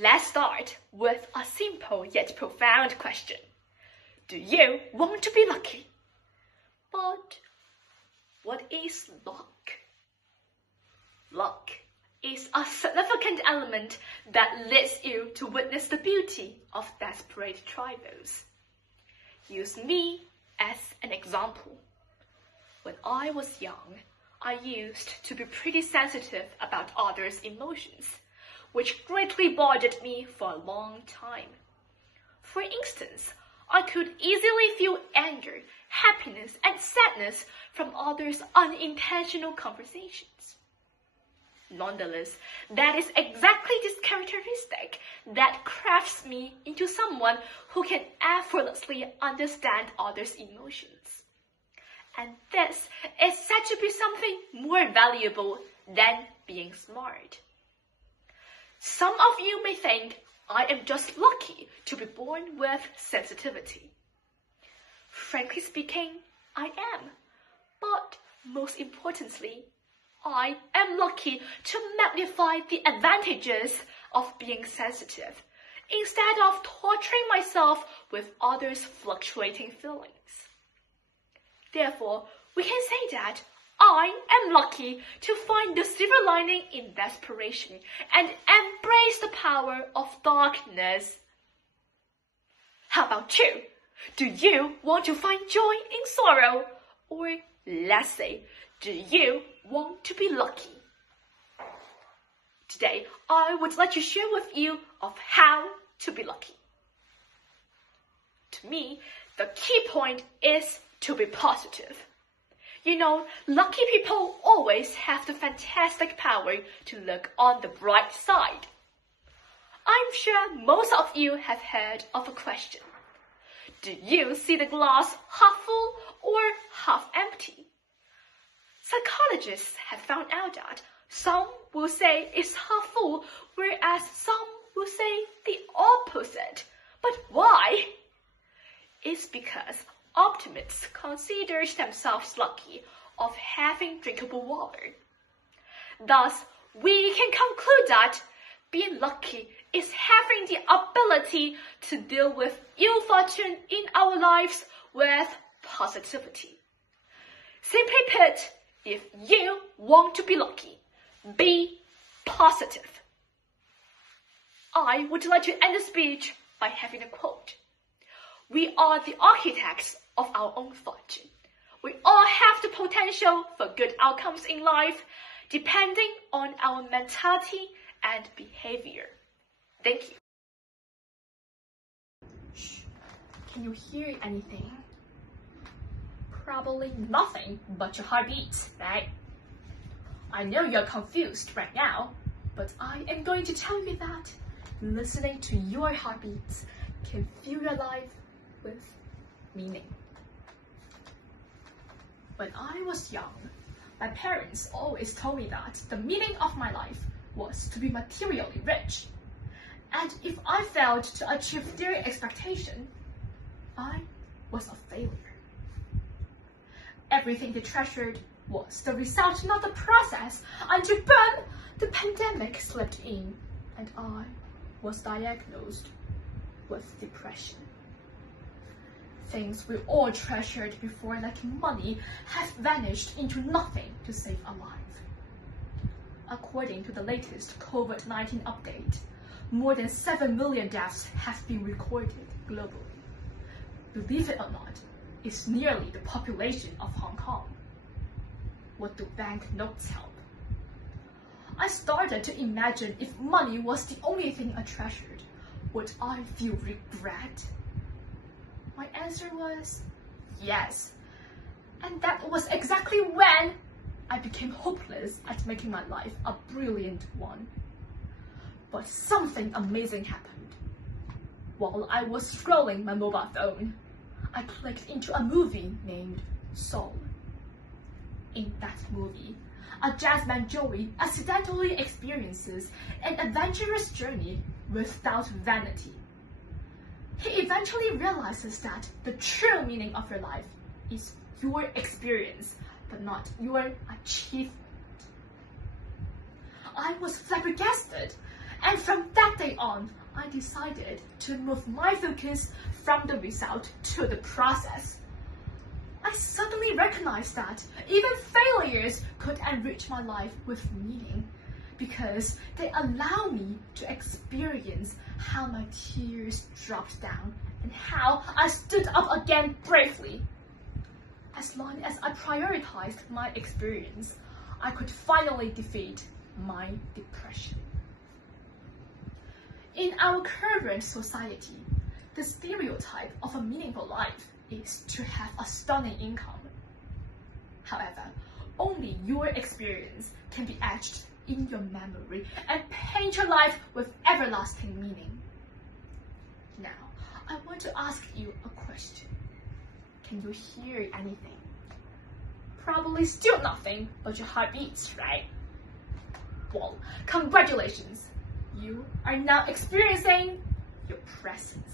Let's start with a simple yet profound question. Do you want to be lucky? But what is luck? Luck is a significant element that leads you to witness the beauty of desperate trials. Use me as an example. When I was young, I used to be pretty sensitive about others' emotions, which greatly bothered me for a long time. For instance, I could easily feel anger, happiness, and sadness from others' unintentional conversations. Nonetheless, that is exactly this characteristic that crafts me into someone who can effortlessly understand others' emotions. And this is said to be something more valuable than being smart. Some of you may think I am just lucky to be born with sensitivity. Frankly speaking, I am. But most importantly, I am lucky to magnify the advantages of being sensitive instead of torturing myself with others' fluctuating feelings. Therefore, we can say that I am lucky to find the silver lining in desperation and embrace the power of darkness. How about you? Do you want to find joy in sorrow? Or let's say, do you want to be lucky? Today, I would like to share with you of how to be lucky. To me, the key point is to be positive. You know, lucky people always have the fantastic power to look on the bright side. I'm sure most of you have heard of a question. Do you see the glass half full or half empty? Psychologists have found out that some will say it's half full, whereas some will say the opposite. But why? It's because optimists consider themselves lucky of having drinkable water. Thus, we can conclude that being lucky is having the ability to deal with ill fortune in our lives with positivity. Simply put, if you want to be lucky, be positive. I would like to end the speech by having a quote. We are the architects of our own fortune. We all have the potential for good outcomes in life, depending on our mentality and behavior. Thank you. Shh. Can you hear anything? Probably nothing but your heartbeat, right? I know you're confused right now, but I am going to tell you that listening to your heartbeats can fill your life with meaning. When I was young, my parents always told me that the meaning of my life was to be materially rich. And if I failed to achieve their expectation, I was a failure. Everything they treasured was the result, not the process, until boom, the pandemic slipped in and I was diagnosed with depression. Things we all treasured before, like money, have vanished into nothing to save our life. According to the latest COVID-19 update, more than 7 million deaths have been recorded globally. Believe it or not, it's nearly the population of Hong Kong. What do banknotes help? I started to imagine if money was the only thing I treasured, would I feel regret? My answer was yes. And that was exactly when I became hopeless at making my life a brilliant one. But something amazing happened. While I was scrolling my mobile phone, I clicked into a movie named Soul. In that movie, a jazzman Joey accidentally experiences an adventurous journey without vanity. He eventually realizes that the true meaning of your life is your experience, but not your achievement. I was flabbergasted And from that day on, I decided to move my focus from the result to the process. I suddenly recognized that even failures could enrich my life with meaning, because they allow me to experience how my tears dropped down and how I stood up again bravely. As long as I prioritized my experience, I could finally defeat my depression. In our current society, the stereotype of a meaningful life is to have a stunning income. However, only your experience can be etched in your memory and paint your life with everlasting meaning. Now, I want to ask you a question. Can you hear anything? Probably still nothing but your heartbeats, right? Well, congratulations! You are now experiencing your presence.